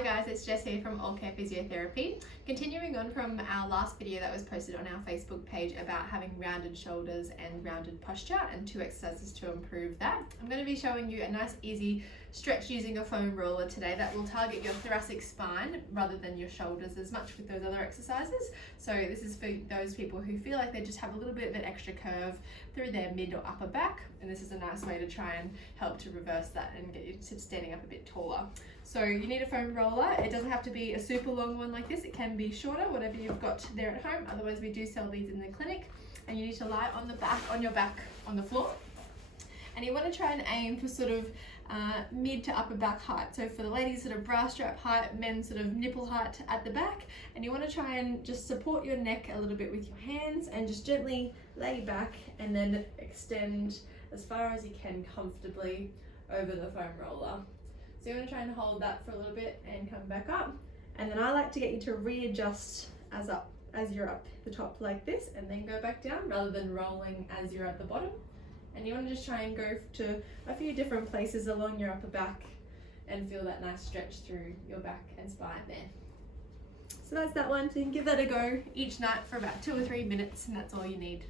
Hi guys, it's Jess here from All Care Physiotherapy. Continuing on from our last video that was posted on our Facebook page about having rounded shoulders and rounded posture and 2 exercises to improve that. I'm going to be showing you a nice easy stretch using a foam roller today that will target your thoracic spine rather than your shoulders as much with those other exercises. So this is for those people who feel like they just have a little bit of an extra curve through their mid or upper back, and this is a nice way to try and help to reverse that and get you to standing up a bit taller. So you need a foam roller. It doesn't have to be a super long one like this. It can be shorter, whatever you've got there at home. Otherwise we do sell these in the clinic. And you need to lie on your back on the floor. And you want to try and aim for sort of mid to upper back height. So for the ladies, sort of bra strap height, men sort of nipple height at the back. And you want to try and just support your neck a little bit with your hands and just gently lay back and then extend as far as you can comfortably over the foam roller. So you want to try and hold that for a little bit and come back up. And then I like to get you to readjust as you're up the top like this, and then go back down rather than rolling as you're at the bottom. And you want to just try and go to a few different places along your upper back and feel that nice stretch through your back and spine there. So that's that one. So you can give that a go each night for about 2 or 3 minutes, and that's all you need.